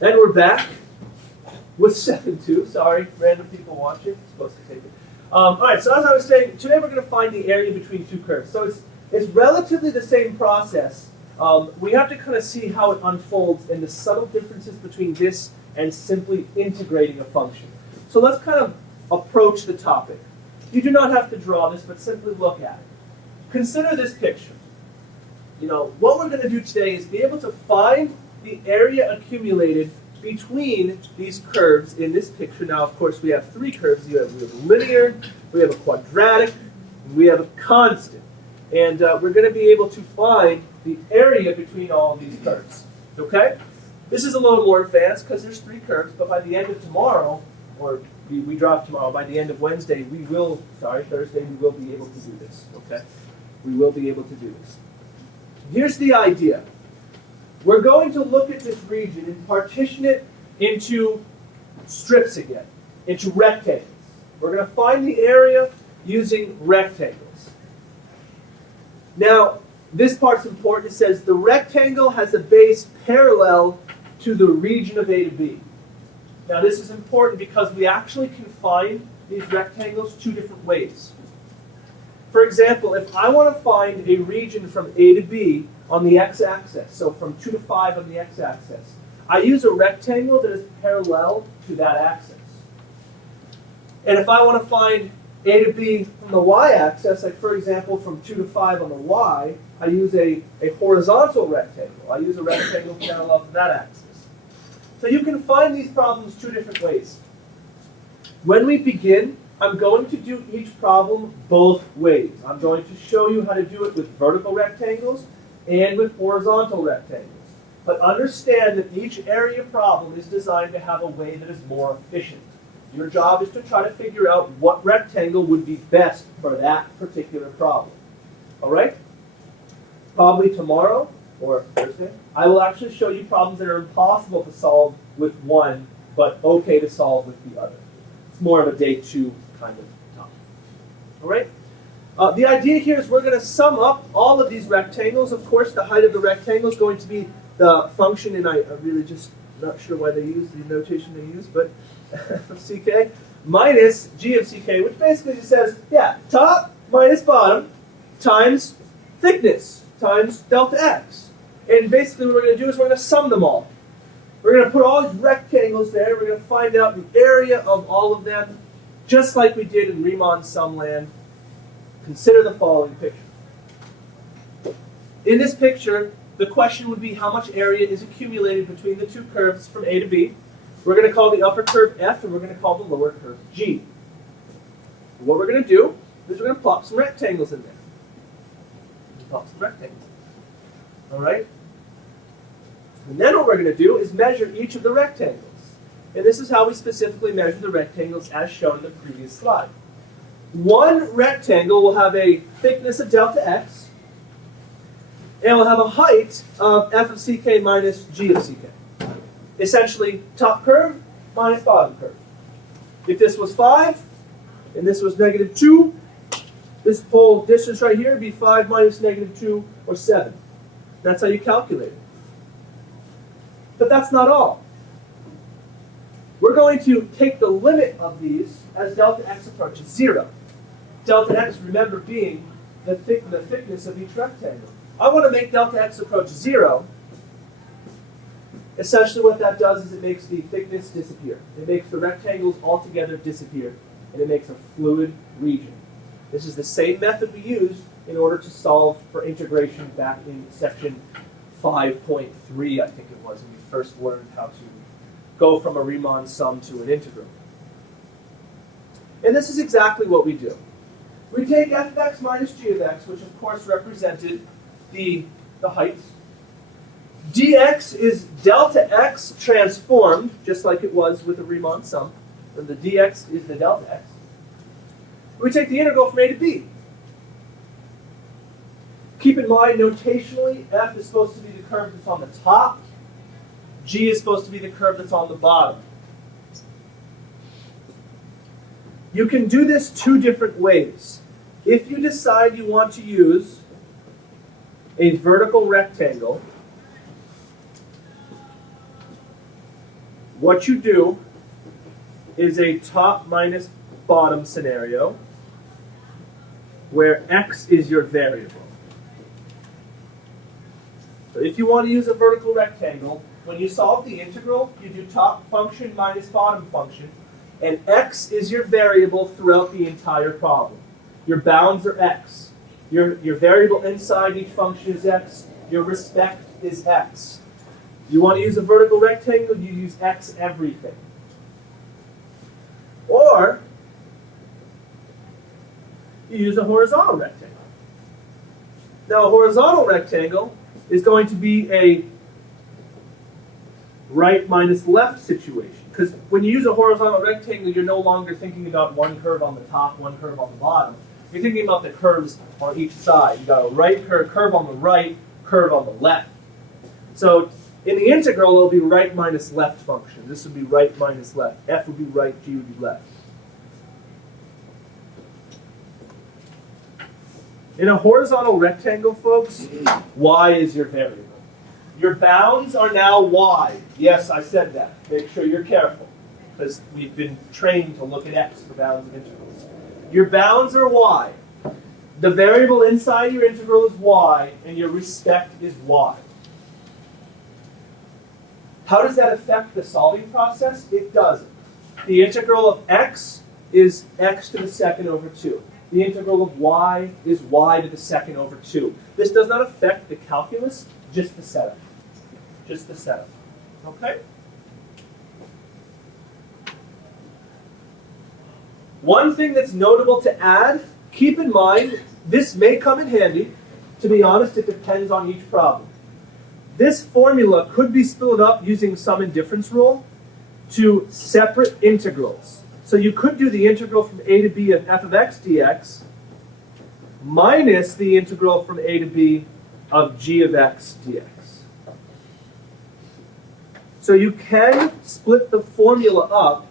And we're back with 7-2. Sorry, random people watching. Supposed to take it. All right, so as I was saying, today we're going to find the area between two curves. So it's relatively the same process. We have to kind of see how it unfolds and the subtle differences between this and simply integrating a function. So let's kind of approach the topic. You do not have to draw this, but simply look at it. Consider this picture. What we're going to do today is be able to find the area accumulated between these curves in this picture. Now, of course, we have three curves. We have a linear, we have a quadratic, and we have a constant. And we're going to be able to find the area between all of these curves. Okay? This is a little more advanced because there's three curves, but by the end of tomorrow, or we drop tomorrow, by the end of Thursday, we will be able to do this. Okay? We will be able to do this. Here's the idea. We're going to look at this region and partition it into strips again, into rectangles. We're going to find the area using rectangles. Now, this part's important. It says the rectangle has a base parallel to the region of A to B. Now, this is important because we actually can find these rectangles two different ways. For example, if I want to find a region from A to B on the x-axis, so from 2 to 5 on the x-axis, I use a rectangle that is parallel to that axis. And if I want to find A to B from the y-axis, like for example from 2 to 5 on the y, I use a horizontal rectangle. I use a rectangle parallel to that axis. So you can find these problems two different ways. When we begin, I'm going to do each problem both ways. I'm going to show you how to do it with vertical rectangles and with horizontal rectangles. But understand that each area problem is designed to have a way that is more efficient. Your job is to try to figure out what rectangle would be best for that particular problem. All right? Probably tomorrow or Thursday, I will actually show you problems that are impossible to solve with one, but okay to solve with the other. It's more of a day 2 kind of topic. All right? The idea here is we're going to sum up all of these rectangles. Of course, the height of the rectangle is going to be the function, and I'm really just not sure why they use the notation they use, but ck minus g of ck, which basically just says, yeah, top minus bottom times thickness times delta x. And basically what we're going to do is we're going to sum them all. We're going to put all these rectangles there. We're going to find out the area of all of them, just like we did in Riemann Sum land. Consider the following picture. In this picture, the question would be how much area is accumulated between the two curves from A to B. We're going to call the upper curve F, and we're going to call the lower curve G. What we're going to do is we're going to plop some rectangles in there. Plop some rectangles. All right? And then what we're going to do is measure each of the rectangles. And this is how we specifically measure the rectangles as shown in the previous slide. One rectangle will have a thickness of delta x, and will have a height of f of ck minus g of ck. Essentially, top curve minus bottom curve. If this was 5, and this was negative 2, this whole distance right here would be 5 minus negative 2, or 7. That's how you calculate it. But that's not all. We're going to take the limit of these as delta x approaches 0. Delta x, remember, being the thickness of each rectangle. I want to make delta x approach 0. Essentially what that does is it makes the thickness disappear. It makes the rectangles altogether disappear, and it makes a fluid region. This is the same method we used in order to solve for integration back in section 5.3, I think it was, when we first learned how to go from a Riemann sum to an integral. And this is exactly what we do. We take f of x minus g of x, which of course represented the heights. dx is delta x transformed, just like it was with the Riemann sum, and the dx is the delta x. We take the integral from a to b. Keep in mind, notationally, f is supposed to be the curve that's on the top. G is supposed to be the curve that's on the bottom. You can do this two different ways. If you decide you want to use a vertical rectangle, what you do is a top minus bottom scenario where x is your variable. So if you want to use a vertical rectangle, when you solve the integral, you do top function minus bottom function, and x is your variable throughout the entire problem. Your bounds are x. Your variable inside each function is x. Your respect is x. You want to use a vertical rectangle, you use x everything. Or you use a horizontal rectangle. Now a horizontal rectangle is going to be a right minus left situation. Because when you use a horizontal rectangle, you're no longer thinking about one curve on the top, one curve on the bottom. You're thinking about the curves on each side. You've got a right curve on the right, curve on the left. So in the integral, it'll be right minus left function. This would be right minus left. F would be right, G would be left. In a horizontal rectangle, folks, y is your variable. Your bounds are now y. Yes, I said that. Make sure you're careful, because we've been trained to look at x for bounds of integrals. Your bounds are y. The variable inside your integral is y, and your respect is y. How does that affect the solving process? It doesn't. The integral of x is x to the second over 2. The integral of y is y to the second over 2. This does not affect the calculus, just the setup. Just the setup. Okay? One thing that's notable to add, keep in mind, this may come in handy. To be honest, it depends on each problem. This formula could be split up using sum indifference rule to separate integrals. So you could do the integral from a to b of f of x dx minus the integral from a to b of g of x dx. So you can split the formula up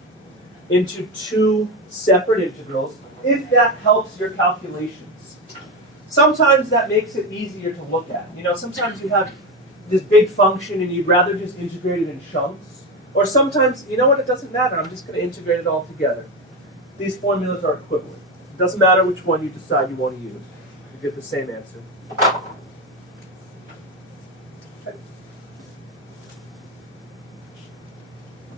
into two separate integrals if that helps your calculations. Sometimes that makes it easier to look at. You know, sometimes you have this big function and you'd rather just integrate it in chunks. Or sometimes, you know what, it doesn't matter. I'm just going to integrate it all together. These formulas are equivalent. It doesn't matter which one you decide you want to use. You get the same answer. Okay.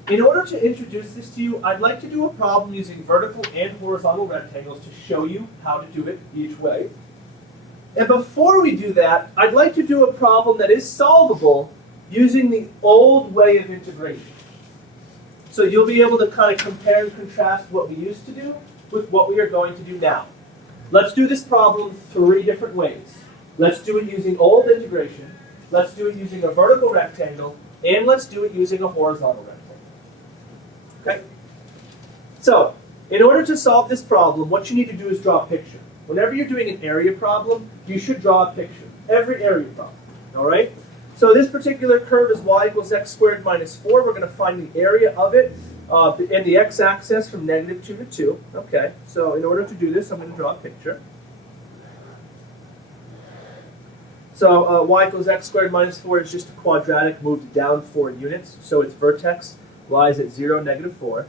In order to introduce this to you, I'd like to do a problem using vertical and horizontal rectangles to show you how to do it each way. And before we do that, I'd like to do a problem that is solvable using the old way of integration. So you'll be able to kind of compare and contrast what we used to do with what we are going to do now. Let's do this problem 3 different ways. Let's do it using old integration, let's do it using a vertical rectangle, and let's do it using a horizontal rectangle. Okay? So, in order to solve this problem, what you need to do is draw a picture. Whenever you're doing an area problem, you should draw a picture. Every area problem. All right? So this particular curve is y equals x squared minus 4. We're going to find the area of it and the x-axis from -2 to 2. Okay, so in order to do this, I'm going to draw a picture. So y equals x squared minus 4 is just a quadratic moved down 4 units. So its vertex lies at 0, -4.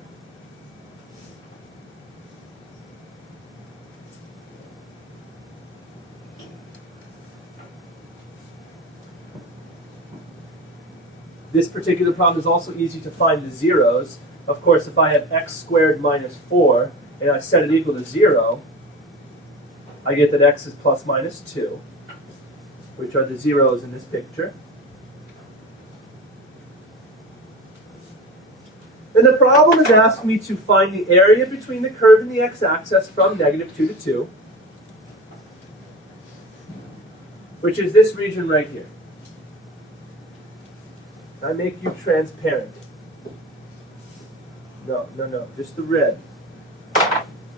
This particular problem is also easy to find the zeros. Of course, if I have x squared minus 4 and I set it equal to 0, I get that x is plus minus 2, which are the zeros in this picture. And the problem is asking me to find the area between the curve and the x-axis from -2 to 2, which is this region right here. I make you transparent. No, just the red.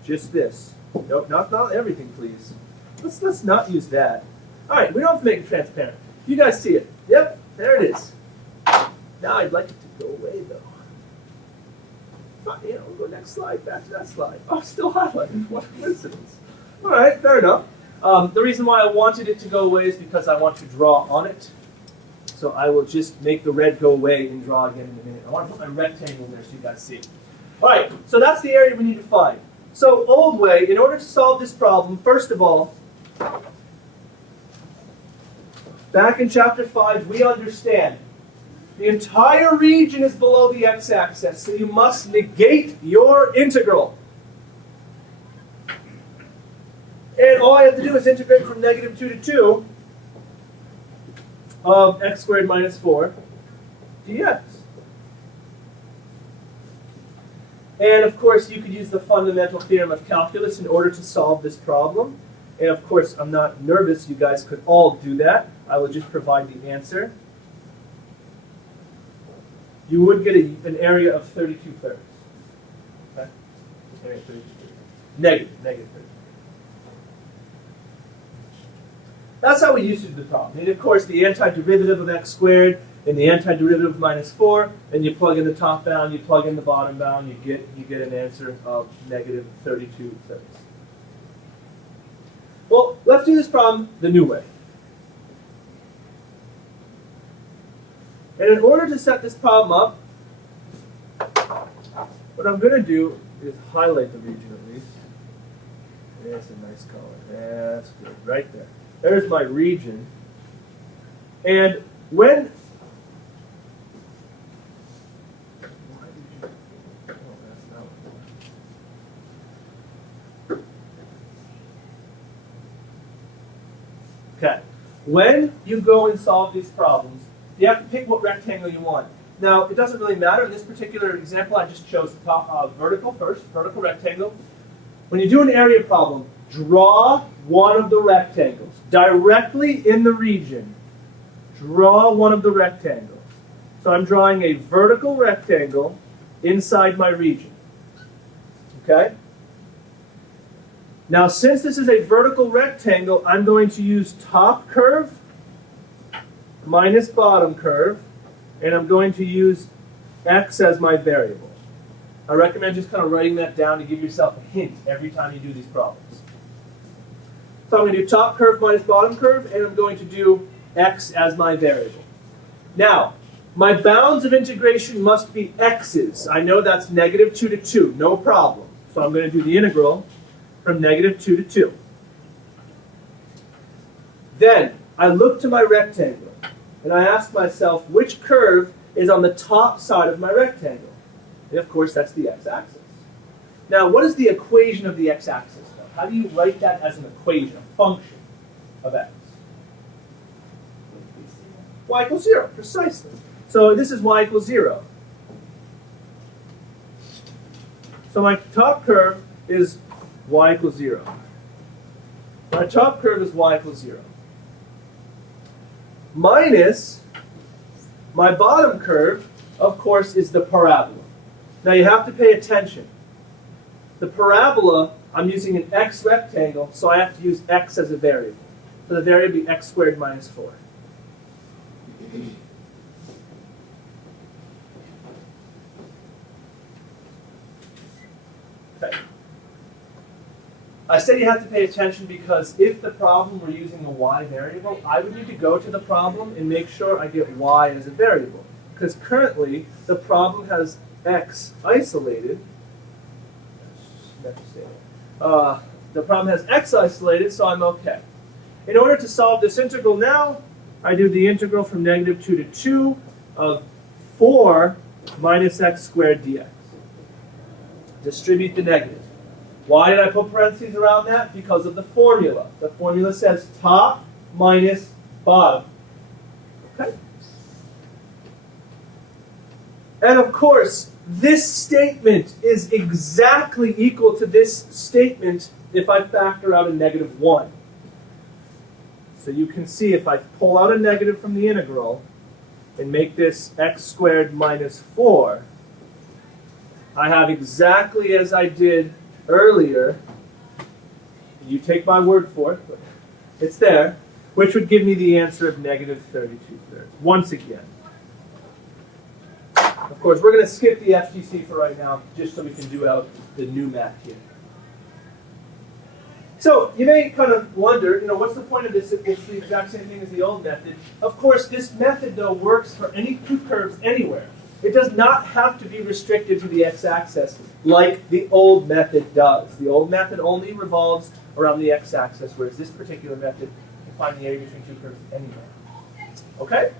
Just this. Nope, not everything, please. Let's not use that. All right, we don't have to make it transparent. You guys see it? Yep, there it is. Now I'd like it to go away, though. We'll go next slide, back to that slide. Oh, still highlighted. What a coincidence. All right, fair enough. The reason why I wanted it to go away is because I want to draw on it. So I will just make the red go away and draw again in a minute. I want to put my rectangle there so you guys see. All right, so that's the area we need to find. So old way, in order to solve this problem, first of all, back in chapter 5, we understand the entire region is below the x-axis, so you must negate your integral. And all I have to do is integrate from -2 to 2 of x squared minus 4 dx. And of course, you could use the fundamental theorem of calculus in order to solve this problem. And of course, I'm not nervous. You guys could all do that. I will just provide the answer. You would get an area of 32/3. Okay? Area of 32/3. Negative 32. That's how we used to do the problem. And of course, the antiderivative of x squared and the antiderivative of minus 4, and you plug in the top bound, you plug in the bottom bound, you get an answer of -32/3. Well, let's do this problem the new way. And in order to set this problem up, what I'm going to do is highlight the region at least. That's a nice color. That's good, right there. There's my region. And when... Okay. When you go and solve these problems, you have to pick what rectangle you want. Now, it doesn't really matter. In this particular example, I just chose the top, vertical first, vertical rectangle. When you do an area problem, draw one of the rectangles directly in the region. Draw one of the rectangles. So I'm drawing a vertical rectangle inside my region. Okay? Now, since this is a vertical rectangle, I'm going to use top curve minus bottom curve, and I'm going to use x as my variable. I recommend just kind of writing that down to give yourself a hint every time you do these problems. So I'm going to do top curve minus bottom curve, and I'm going to do x as my variable. Now, my bounds of integration must be x's. I know that's -2 to 2, no problem. So I'm going to do the integral from -2 to 2. Then, I look to my rectangle, and I ask myself, which curve is on the top side of my rectangle? And of course, that's the x-axis. Now, what is the equation of the x-axis? How do you write that as an equation, a function of x? Y equals 0, precisely. So this is y equals 0. So my top curve is y equals 0. My top curve is y equals 0. Minus my bottom curve, of course, is the parabola. Now you have to pay attention. The parabola, I'm using an x rectangle, so I have to use x as a variable. So the variable will be x squared minus 4. Okay. I said you have to pay attention because if the problem were using a y variable, I would need to go to the problem and make sure I get y as a variable. Because currently, the problem has x isolated. The problem has x isolated, so I'm okay. In order to solve this integral now, I do the integral from -2 to 2 of 4 minus x squared dx. Distribute the negative. Why did I put parentheses around that? Because of the formula. The formula says top minus bottom. Okay? And of course, this statement is exactly equal to this statement if I factor out a -1. So you can see if I pull out a negative from the integral and make this x squared minus 4, I have exactly as I did earlier. You take my word for it, but it's there, which would give me the answer of -32/3. Once again. Of course, we're going to skip the FGC for right now, just so we can do out the new math here. So you may kind of wonder, what's the point of this if it's the exact same thing as the old method? Of course, this method, though, works for any two curves anywhere. It does not have to be restricted to the x-axis like the old method does. The old method only revolves around the x-axis, whereas this particular method can find the area between two curves anywhere. Okay?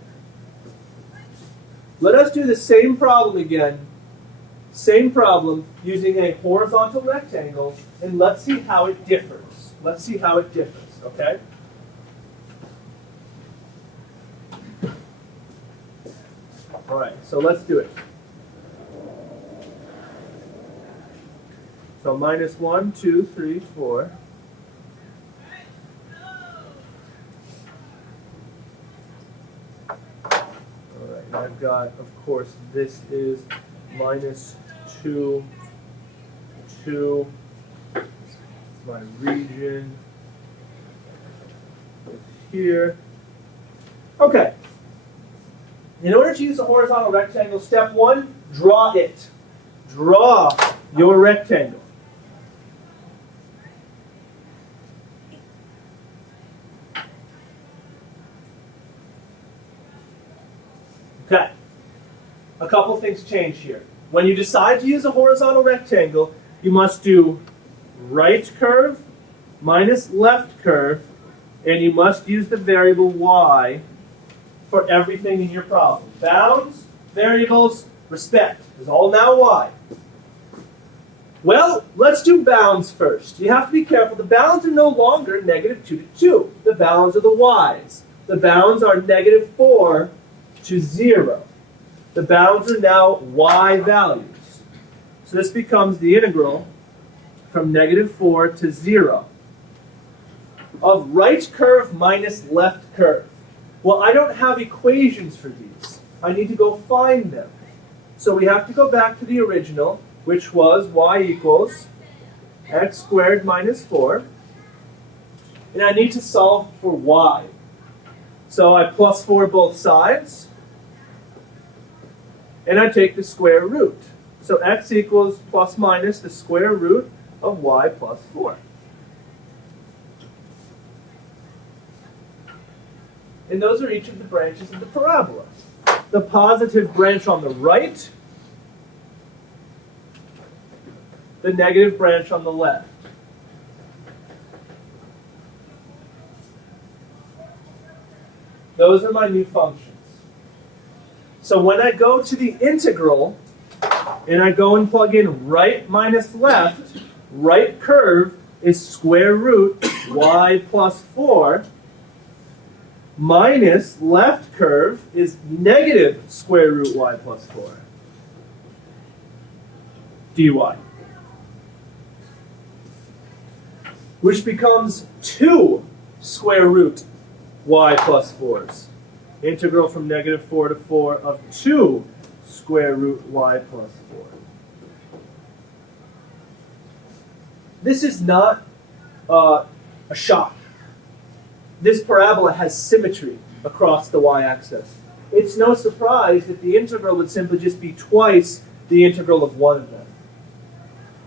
Let us do the same problem again. Same problem using a horizontal rectangle, and let's see how it differs. Let's see how it differs, okay? All right, so let's do it. So minus 1, 2, 3, 4. All right, and I've got, of course, this is minus 2, 2. My region here. Okay. In order to use a horizontal rectangle, step 1, draw it. Draw your rectangle. Okay. A couple things change here. When you decide to use a horizontal rectangle, you must do right curve minus left curve, and you must use the variable y for everything in your problem. Bounds, variables, respect is all now y. Well, let's do bounds first. You have to be careful. The bounds are no longer negative 2 to 2. The bounds are the y's. The bounds are negative 4 to 0. The bounds are now y values. So this becomes the integral from negative 4 to 0 of right curve minus left curve. Well, I don't have equations for these. I need to go find them. So we have to go back to the original, which was y equals x squared minus 4. And I need to solve for y. So I plus 4 both sides. And I take the square root. So x equals plus minus the square root of y plus 4. And those are each of the branches of the parabola. The positive branch on the right, the negative branch on the left. Those are my new functions. So when I go to the integral, and I go and plug in right minus left, right curve is square root y plus 4, minus left curve is negative square root y plus 4 dy, which becomes 2 square root y plus 4s. Integral from negative 4 to 4 of 2 square root y plus 4. This is not a shock. This parabola has symmetry across the y-axis. It's no surprise that the integral would simply just be twice the integral of one of them.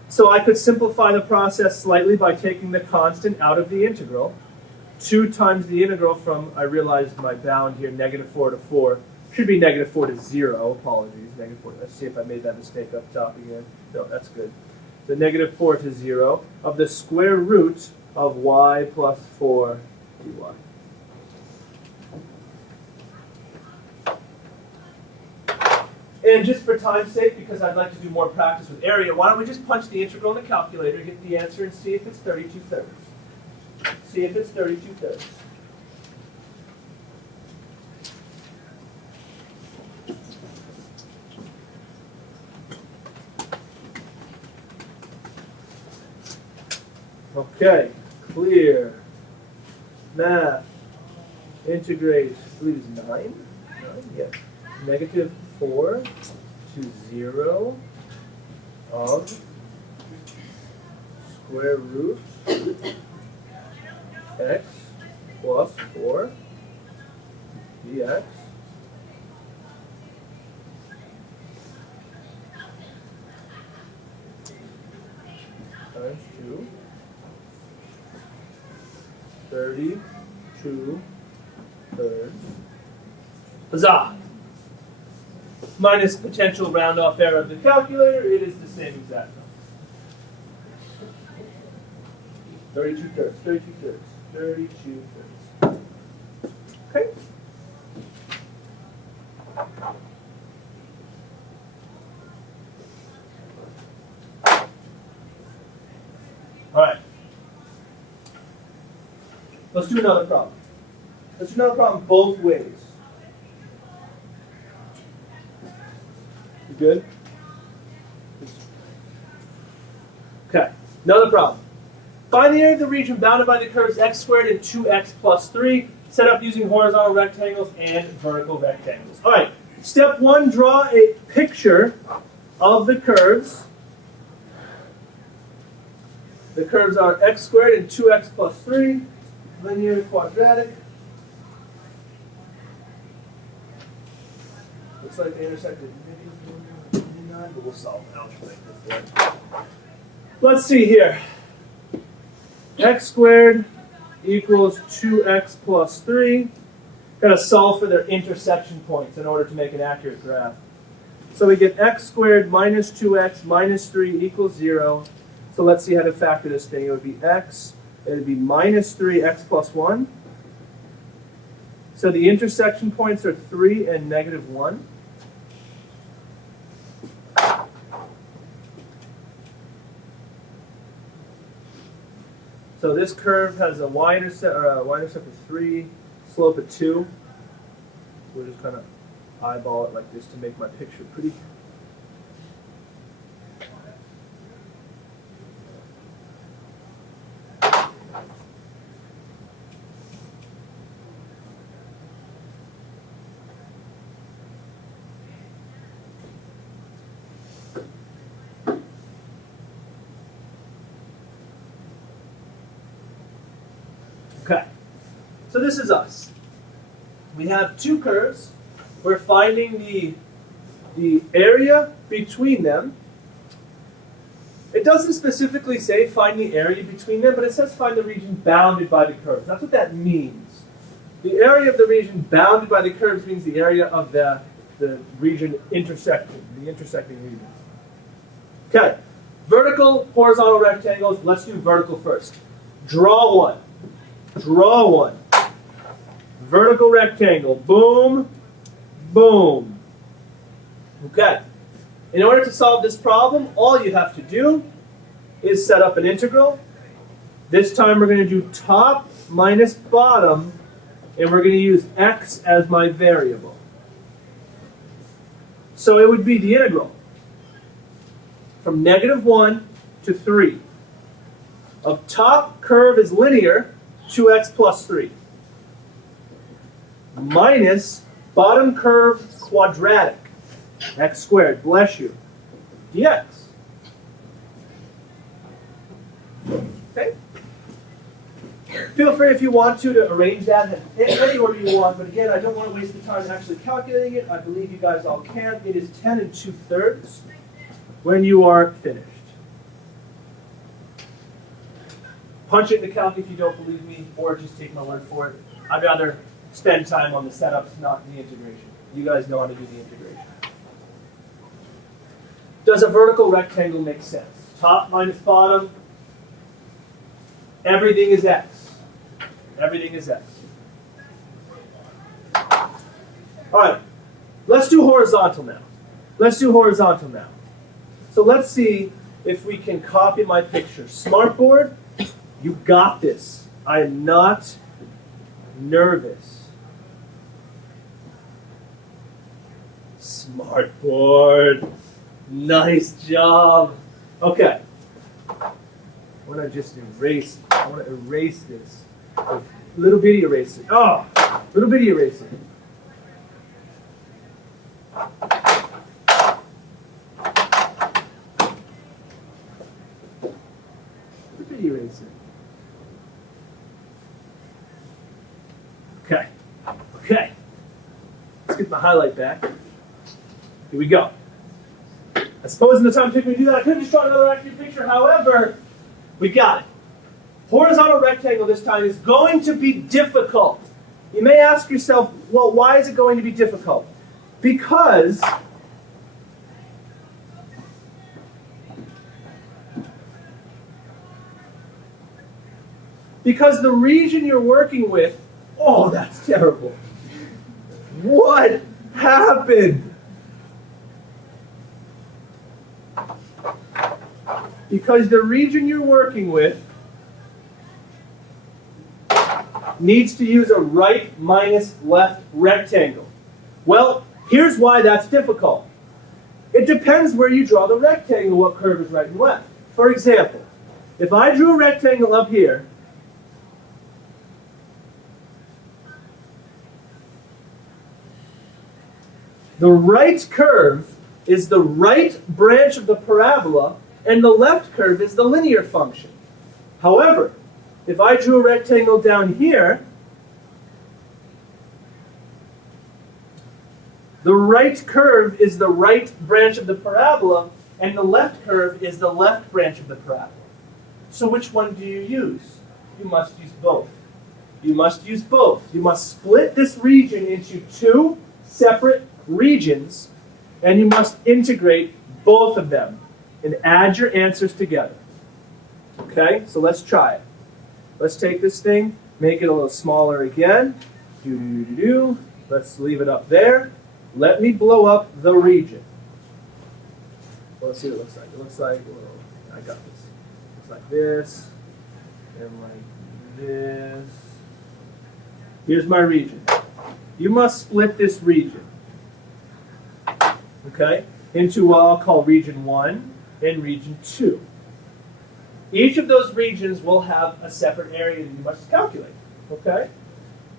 So I could simplify the process slightly by taking the constant out of the integral. 2 times the integral from, I realized my bound here, negative 4 to 4. Should be negative 4 to 0. Apologies. Negative 4. Let's see if I made that mistake up top again. No, that's good. So negative 4 to 0 of the square root of y plus 4 dy. And just for time's sake, because I'd like to do more practice with area, why don't we just punch the integral in the calculator, get the answer, and see if it's 32 thirds. See if it's 32 thirds. Okay, clear. Math. Integrate. I believe it's 9. Yes. Negative 4 to 0 of square root x plus 4 dx times 2 32 thirds. Huzzah! Minus potential round-off error of the calculator, it is the same exact number. 32 thirds, 32 thirds, 32 thirds. Okay? All right. Let's do another problem. Let's do another problem both ways. You good? Okay. Another problem. Find the area of the region bounded by the curves x squared and 2x plus 3, set up using horizontal rectangles and vertical rectangles. All right. Step 1, draw a picture of the curves. The curves are x squared and 2x plus 3, linear, quadratic. Looks like they intersected maybe 9, but we'll solve algebra like this one. Let's see here. X squared equals 2x plus 3. Got to solve for their intersection points in order to make an accurate graph. So we get x squared minus 2x minus 3 equals 0. So let's see how to factor this thing. It would be x, it would be minus 3x plus 1. So the intersection points are 3 and negative 1. So this curve has a y-intercept of 3, slope of 2. We'll just kind of eyeball it like this to make my picture pretty. Okay, so this is us. We have two curves. We're finding the area between them. It doesn't specifically say find the area between them, but it says find the region bounded by the curves. That's what that means. The area of the region bounded by the curves means the area of the region intersecting, the intersecting region. Okay, vertical, horizontal rectangles. Let's do vertical first. Draw one. Draw one. Vertical rectangle. Boom, boom. Okay. In order to solve this problem, all you have to do is set up an integral. This time we're going to do top minus bottom, and we're going to use x as my variable. So it would be the integral from negative 1 to 3. Of top curve is linear, 2x plus 3. Minus bottom curve quadratic, x squared, bless you, dx. Okay? Feel free if you want to arrange that in any order you want, but again, I don't want to waste the time actually calculating it. I believe you guys all can. It is 10 2/3 when you are finished. Punch it in the calc if you don't believe me, or just take my word for it. I'd rather spend time on the setups, not the integration. You guys know how to do the integration. Does a vertical rectangle make sense? Top minus bottom. Everything is x. Everything is x. All right. Let's do horizontal now. Let's do horizontal now. So let's see if we can copy my picture. Smartboard, you got this. I am not nervous. Smartboard. Nice job. Okay. I want to just erase. I want to erase this. Little bitty eraser. Oh, little bitty eraser. Little bitty eraser. Okay. Okay. Let's get my highlight back. Here we go. I suppose in the time it took me to do that, I could have just drawn another accurate picture. However, we got it. Horizontal rectangle this time is going to be difficult. You may ask yourself, well, why is it going to be difficult? Because the region you're working with, oh, that's terrible. What happened? Because the region you're working with needs to use a right minus left rectangle. Well, here's why that's difficult. It depends where you draw the rectangle, what curve is right and left. For example, if I drew a rectangle up here, the right curve is the right branch of the parabola, and the left curve is the linear function. However, if I drew a rectangle down here, the right curve is the right branch of the parabola, and the left curve is the left branch of the parabola. So which one do you use? You must use both. You must use both. You must split this region into two separate regions, and you must integrate both of them and add your answers together. Okay, so let's try it. Let's take this thing, make it a little smaller again. Let's leave it up there. Let me blow up the region. Well, let's see what it looks like. It looks like, I got this. Looks like this, and like this. Here's my region. You must split this region, okay, into what I'll call region 1 and region 2. Each of those regions will have a separate area that you must calculate, okay?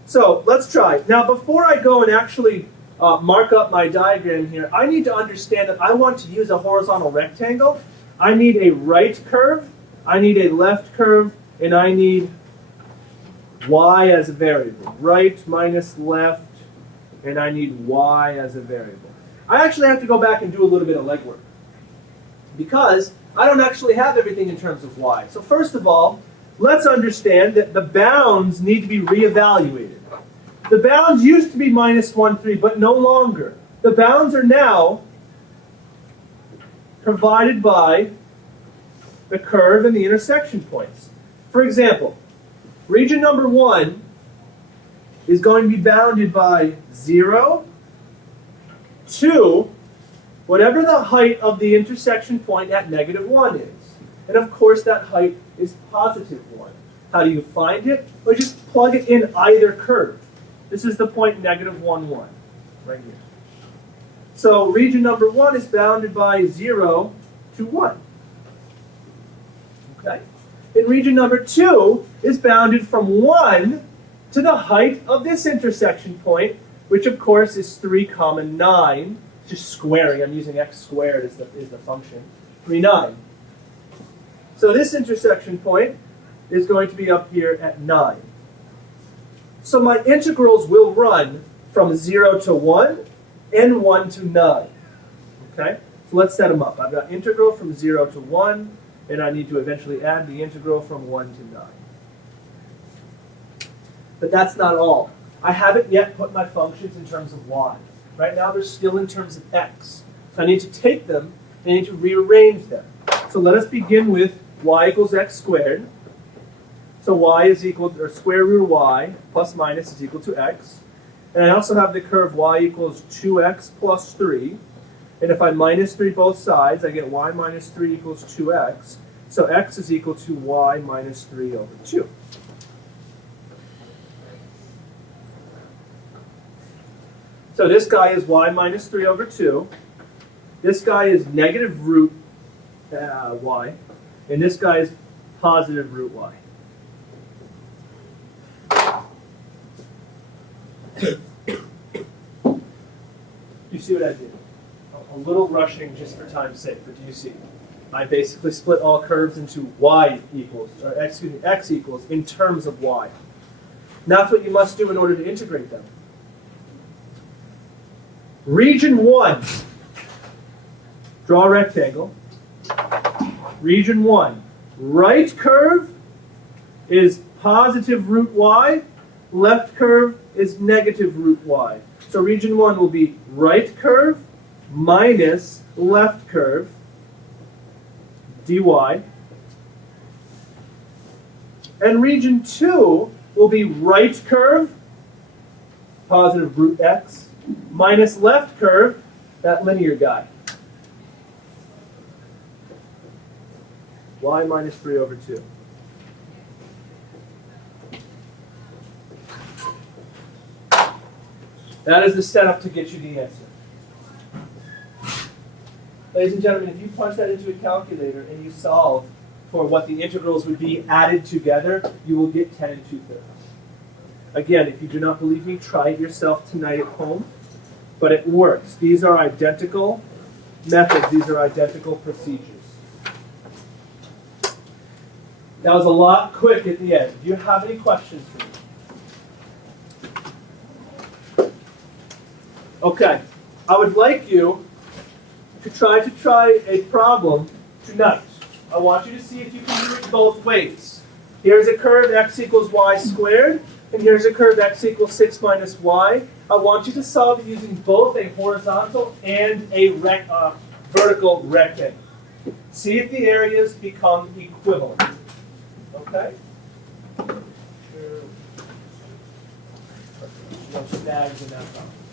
So let's try. Now, before I go and actually mark up my diagram here, I need to understand that I want to use a horizontal rectangle. I need a right curve, I need a left curve, and I need y as a variable. Right minus left, and I need y as a variable. I actually have to go back and do a little bit of legwork, because I don't actually have everything in terms of y. So first of all, let's understand that the bounds need to be reevaluated. The bounds used to be minus 1, 3, but no longer. The bounds are now provided by the curve and the intersection points. For example, region number 1 is going to be bounded by 0, 2, whatever the height of the intersection point at -1 is. And of course that height is +1. How do you find it? Well, just plug it in either curve. This is the point -1, 1, right here. So region number 1 is bounded by 0 to 1. Okay? And region number 2 is bounded from 1 to the height of this intersection point, which of course is 3, 9. Just squaring, I'm using x squared as the function, 3, 9. So this intersection point is going to be up here at 9. So my integrals will run from 0 to 1 and 1 to 9. Okay? So let's set them up. I've got integral from 0 to 1, and I need to eventually add the integral from 1 to 9. But that's not all. I haven't yet put my functions in terms of y. Right now they're still in terms of x. So I need to take them and I need to rearrange them. So let us begin with y equals x squared. So y is equal to, or square root of y plus minus is equal to x. And I also have the curve y equals 2x plus 3. And if I minus 3 both sides, I get y minus 3 equals 2x. So x is equal to y minus 3 over 2. So this guy is y minus 3 over 2. This guy is negative root y. And this guy is positive root y. You see what I did? A little rushing just for time's sake, but do you see? I basically split all curves into y equals, or excuse me, x equals in terms of y. And that's what you must do in order to integrate them. Region 1. Draw a rectangle. Region 1. Right curve is positive root y, left curve is negative root y. So region 1 will be right curve minus left curve dy. And region 2 will be right curve, positive root x, minus left curve, that linear guy. Y minus 3 over 2. That is the setup to get you the answer. Ladies and gentlemen, if you punch that into a calculator and you solve for what the integrals would be added together, you will get 10 2/3. Again, if you do not believe me, try it yourself tonight at home. But it works. These are identical methods. These are identical procedures. That was a lot quick at the end. Do you have any questions for me? Okay. I would like you to try a problem tonight. I want you to see if you can do it both ways. Here's a curve x equals y squared, and here's a curve x equals 6 minus y. I want you to solve it using both a horizontal and a vertical rectangle. See if the areas become equivalent. Okay? No snags in that problem.